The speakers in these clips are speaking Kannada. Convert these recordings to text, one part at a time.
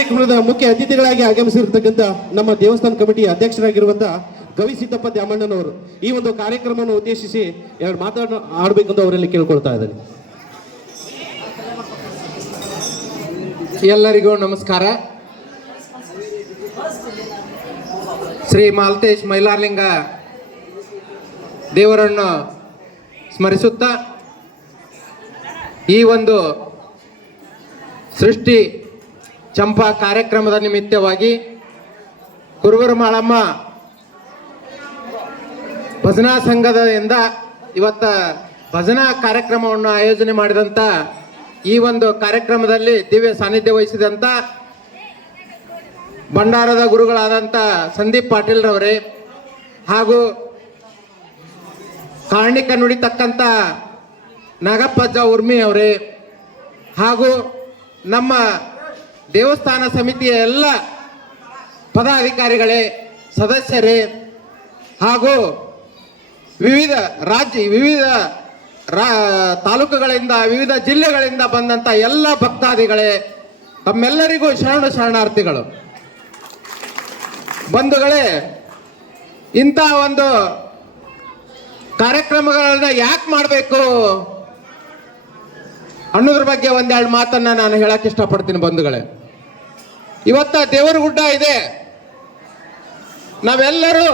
ಕಾರ್ಯಕ್ರಮದ ಮುಖ್ಯ ಅತಿಥಿಗಳಾಗಿ ಆಗಮಿಸಿರ್ತಕ್ಕಂಥ ನಮ್ಮ ದೇವಸ್ಥಾನ ಕಮಿಟಿ ಅಧ್ಯಕ್ಷರಾಗಿರುವಂತಹ ಕವಿ ಸಿದ್ದಪ್ಪ ದ್ಯಾಮಣ್ಣನವರು. ಈ ಒಂದು ಕಾರ್ಯಕ್ರಮವನ್ನು ಉದ್ದೇಶಿಸಿ ಎರಡು ಮಾತಾಡ ಆಡಬೇಕಂತ ಅವರಲ್ಲಿ ಕೇಳ್ಕೊಳ್ತಾ ಇದ್ದಾರೆ. ಎಲ್ಲರಿಗೂ ನಮಸ್ಕಾರ. ಶ್ರೀ ಮಾಲ್ತೇಶ್ ಮೈಲಾರ್ಲಿಂಗ ದೇವರನ್ನು ಸ್ಮರಿಸುತ್ತಾ ಈ ಒಂದು ಸೃಷ್ಟಿ ಚಂಪಾ ಕಾರ್ಯಕ್ರಮದ ನಿಮಿತ್ತವಾಗಿ ಕುರುಬರ ಮಾಳಮ್ಮ ಭಜನಾ ಸಂಘದಿಂದ ಇವತ್ತ ಭಜನಾ ಕಾರ್ಯಕ್ರಮವನ್ನು ಆಯೋಜನೆ ಮಾಡಿದಂಥ ಈ ಒಂದು ಕಾರ್ಯಕ್ರಮದಲ್ಲಿ ದಿವ್ಯ ಸಾನ್ನಿಧ್ಯ ವಹಿಸಿದಂಥ ಭಂಡಾರದ ಗುರುಗಳಾದಂಥ ಸಂದೀಪ್ ಪಾಟೀಲ್ರವರೇ ಹಾಗೂ ಕಾರಣಿಕ ನುಡಿತಕ್ಕಂಥ ನಾಗಪ್ಪಜ್ಜ ಉರ್ಮಿ ಅವರೇ ಹಾಗೂ ನಮ್ಮ ದೇವಸ್ಥಾನ ಸಮಿತಿಯ ಎಲ್ಲ ಪದಾಧಿಕಾರಿಗಳೇ, ಸದಸ್ಯರೇ ಹಾಗೂ ವಿವಿಧ ರಾಜ್ಯ, ವಿವಿಧ ರಾ, ತಾಲೂಕುಗಳಿಂದ, ವಿವಿಧ ಜಿಲ್ಲೆಗಳಿಂದ ಬಂದಂಥ ಎಲ್ಲ ಭಕ್ತಾದಿಗಳೇ, ತಮ್ಮೆಲ್ಲರಿಗೂ ಶರಣ ಶರಣಾರ್ಥಿಗಳು. ಬಂಧುಗಳೇ, ಇಂಥ ಒಂದು ಕಾರ್ಯಕ್ರಮಗಳನ್ನ ಯಾಕೆ ಮಾಡಬೇಕು? ಅನ್ನೋದ್ರ ಬಗ್ಗೆ ಒಂದೆರಡು ಮಾತನ್ನ ನಾನು ಹೇಳಕ್ ಇಷ್ಟಪಡ್ತೀನಿ ಬಂಧುಗಳೇ. ಇವತ್ತ ದೇವರ ಗುಡ್ಡ ಇದೆ. ನಾವೆಲ್ಲರೂ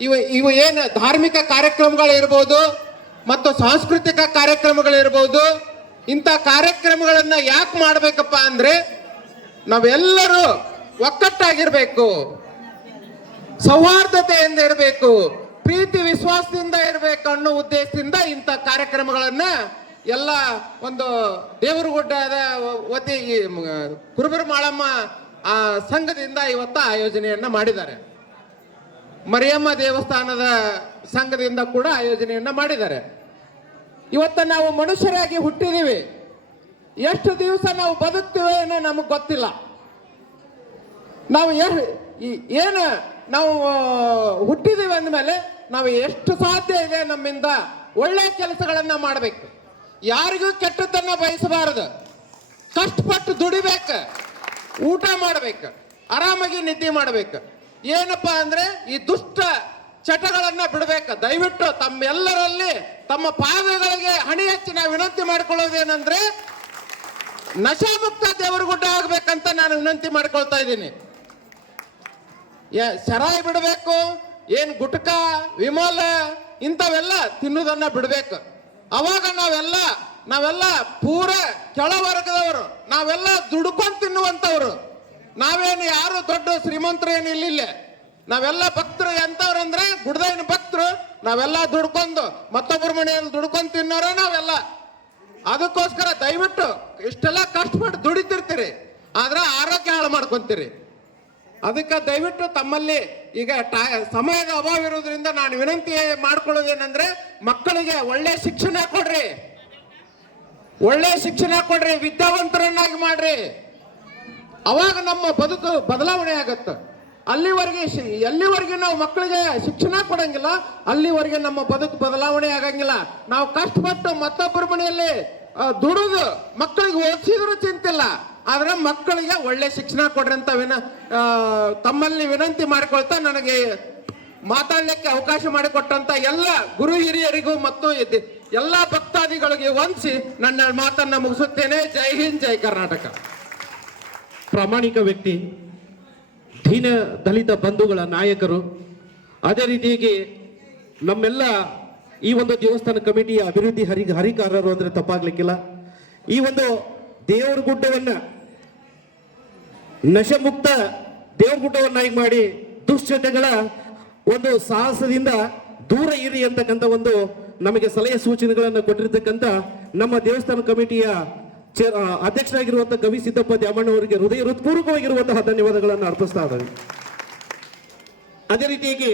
ಇವ, ಇವು ಏನು ಧಾರ್ಮಿಕ ಕಾರ್ಯಕ್ರಮಗಳಿರ್ಬೋದು ಮತ್ತು ಸಾಂಸ್ಕೃತಿಕ ಕಾರ್ಯಕ್ರಮಗಳಿರ್ಬೋದು ಇಂಥ ಕಾರ್ಯಕ್ರಮಗಳನ್ನು ಯಾಕೆ ಮಾಡಬೇಕಪ್ಪ ಅಂದ್ರೆ ನಾವೆಲ್ಲರೂ ಒಕ್ಕಟ್ಟಾಗಿರಬೇಕು. ಸೌಹಾರ್ದತೆಯಿಂದ ಇರಬೇಕು, ಪ್ರೀತಿ ವಿಶ್ವಾಸದಿಂದ ಇರಬೇಕು ಅನ್ನೋ ಉದ್ದೇಶದಿಂದ ಇಂಥ ಕಾರ್ಯಕ್ರಮಗಳನ್ನ ಎಲ್ಲ ಒಂದು ದೇವರಗುಡ್ಡದ ವತಿ ಈ ಕುರುಬರ ಮಾಳಮ್ಮ ಆ ಸಂಘದಿಂದ ಇವತ್ತ ಆಯೋಜನೆಯನ್ನ ಮಾಡಿದ್ದಾರೆ. ಮರಿಯಮ್ಮ ದೇವಸ್ಥಾನದ ಸಂಘದಿಂದ ಕೂಡ ಆಯೋಜನೆಯನ್ನ ಮಾಡಿದ್ದಾರೆ. ಇವತ್ತ ನಾವು ಮನುಷ್ಯರಾಗಿ ಹುಟ್ಟಿದೀವಿ. ಎಷ್ಟು ದಿವಸ ನಾವು ಬದುಕ್ತೀವಿ ಅನ್ನೋ ನಮಗೆ ಗೊತ್ತಿಲ್ಲ. ನಾವು ಏನು ಏನು ನಾವು ಹುಟ್ಟಿದೀವಿ ಅಂದಮೇಲೆ ನಾವು ಎಷ್ಟು ಸಾಧ್ಯ ಇದೆ ನಮ್ಮಿಂದ ಒಳ್ಳೆ ಕೆಲಸಗಳನ್ನು ಮಾಡಬೇಕು. ಯಾರಿಗೂ ಕೆಟ್ಟದ್ದನ್ನ ಬಯಸಬಾರದು. ಕಷ್ಟಪಟ್ಟು ದುಡಿಬೇಕು, ಊಟ ಮಾಡಬೇಕು, ಆರಾಮಾಗಿ ನಿದ್ದೆ ಮಾಡ್ಬೇಕು. ಏನಪ್ಪಾ ಅಂದ್ರೆ ಈ ದುಷ್ಟ ಚಟಗಳನ್ನ ಬಿಡಬೇಕು. ದಯವಿಟ್ಟು ತಮ್ಮೆಲ್ಲರಲ್ಲಿ ತಮ್ಮ ಪಾದಗಳಿಗೆ ಹಣಿ ಹಚ್ಚಿ ನಾವು ವಿನಂತಿ ಮಾಡ್ಕೊಳ್ಳೋದೇನಂದ್ರೆ, ನಶಾಮುಕ್ತ ದೇವರಗುಡ್ಡ ಆಗ್ಬೇಕಂತ ನಾನು ವಿನಂತಿ ಮಾಡ್ಕೊಳ್ತಾ ಇದ್ದೀನಿ. ಸರಾಯಿ ಬಿಡಬೇಕು, ಏನ್ ಗುಟ್ಕಾ, ವಿಮೋಲ ಇಂಥವೆಲ್ಲ ತಿನ್ನುವುದನ್ನ ಬಿಡಬೇಕು. ಅವಾಗ ನಾವೆಲ್ಲ ನಾವೆಲ್ಲ ಪೂರ ಕೆಳವರ್ಗದವರು, ನಾವೆಲ್ಲ ದುಡ್ಕೊಂಡು ತಿನ್ನುವಂತವ್ರು ನಾವೇನು ಯಾರು ದೊಡ್ಡ ಶ್ರೀಮಂತರು ಏನು ಇಲ್ಲಿಲ್ಲ. ನಾವೆಲ್ಲ ಭಕ್ತರು ಎಂತವ್ರು ಅಂದ್ರೆ ಗುಡ್ದೈನ ಭಕ್ತರು, ನಾವೆಲ್ಲ ದುಡ್ಕೊಂಡು, ಮತ್ತೊಬ್ಬರ ಮನೆಯಲ್ಲಿ ದುಡ್ಕೊಂಡು ತಿನ್ನೋರೇ ನಾವೆಲ್ಲ. ಅದಕ್ಕೋಸ್ಕರ ದಯವಿಟ್ಟು ಇಷ್ಟೆಲ್ಲ ಕಷ್ಟಪಟ್ಟು ದುಡಿತಿರ್ತೀರಿ. ಆದ್ರೆ ಆರೋಗ್ಯ ಹಾಳು ಮಾಡ್ಕೊಂತೀರಿ. ಅದಕ್ಕೆ ದಯವಿಟ್ಟು ತಮ್ಮಲ್ಲಿ ಈಗ ಟಾ- ಸಮಯದ ಅಭಾವ ಇರೋದ್ರಿಂದ ನಾನು ವಿನಂತಿ ಮಾಡ್ಕೊಳ್ಳೋದೇನೆಂದ್ರೆ ಮಕ್ಕಳಿಗೆ ಒಳ್ಳೆ ಶಿಕ್ಷಣ ಕೊಡ್ರಿ. ಒಳ್ಳೆ ಶಿಕ್ಷಣ ಕೊಡ್ರಿ, ವಿದ್ಯಾವಂತರನ್ನಾಗಿ ಮಾಡ್ರಿ. ಅವಾಗ ನಮ್ಮ ಬದುಕು ಬದಲಾವಣೆ ಆಗತ್ತೆ. ಅಲ್ಲಿವರೆಗೆ ಎಲ್ಲಿವರೆಗೆ ನಾವು ಮಕ್ಕಳಿಗೆ ಶಿಕ್ಷಣ ಕೊಡಂಗಿಲ್ಲ, ಅಲ್ಲಿವರೆಗೆ ನಮ್ಮ ಬದುಕು ಬದಲಾವಣೆ ಆಗಂಗಿಲ್ಲ. ನಾವು ಕಷ್ಟಪಟ್ಟು ಮತ್ತೊಬ್ಬರ ಮನೆಯಲ್ಲಿ ದುಡಿದು ಮಕ್ಕಳಿಗೆ ಓದಿಸಿದ್ರು ಚಿಂತಿಲ್ಲ. ಆದ್ರೆ ಮಕ್ಕಳಿಗೆ ಒಳ್ಳೆ ಶಿಕ್ಷಣ ಕೊಡ್ರಿ ಅಂತ ವಿನ ತಮ್ಮಲ್ಲಿ ವಿನಂತಿ ಮಾಡಿಕೊಳ್ತಾ ನನಗೆ ಮಾತಾಡ್ಲಿಕ್ಕೆ ಅವಕಾಶ ಮಾಡಿಕೊಟ್ಟಂತ ಎಲ್ಲ ಗುರು ಹಿರಿಯರಿಗೂ ಮತ್ತು ಎಲ್ಲ ಭಕ್ತಾದಿಗಳಿಗೆ ವಂದಿಸಿ ನನ್ನ ಮಾತನ್ನ ಮುಗಿಸುತ್ತೇನೆ. ಜೈ ಹಿಂದ್, ಜೈ ಕರ್ನಾಟಕ. ಪ್ರಾಮಾಣಿಕ ವ್ಯಕ್ತಿ, ದೀನ ದಲಿತ ಬಂಧುಗಳ ನಾಯಕರು, ಅದೇ ರೀತಿಯಾಗಿ ನಮ್ಮೆಲ್ಲ ಈ ಒಂದು ದೇವಸ್ಥಾನ ಕಮಿಟಿಯ ಅಭಿವೃದ್ಧಿ ಹರಿ, ಹರಿಕಾರರು ಅಂದ್ರೆ ತಪ್ಪಾಗ್ಲಿಕ್ಕಿಲ್ಲ. ಈ ಒಂದು ದೇವರ ಗುಡ್ಡವನ್ನ ನಶಮುಕ್ತ ದೇವರ ಗುಡ್ಡವನ್ನಾಗಿ ಮಾಡಿ ದುಶ್ಚಟಗಳ ಒಂದು ಸಾಹಸದಿಂದ ದೂರ ಇರಿ ಅಂತಕ್ಕಂಥ ಒಂದು ನಮಗೆ ಸಲಹೆ ಸೂಚನೆಗಳನ್ನು ಕೊಟ್ಟಿರ್ತಕ್ಕಂಥ ನಮ್ಮ ದೇವಸ್ಥಾನ ಕಮಿಟಿಯ ಅಧ್ಯಕ್ಷರಾಗಿರುವಂತಹ ಕವಿ ಸಿದ್ದಪ್ಪ ದ್ಯಾಮಣ್ಣ ಅವರಿಗೆ ಹೃದಯ ಹೃತ್ಪೂರ್ವಕವಾಗಿರುವಂತಹ ಧನ್ಯವಾದಗಳನ್ನು ಅರ್ಪಿಸ್ತಾ ಇದ್ದಾರೆ ಅದೇ ರೀತಿಯಾಗಿ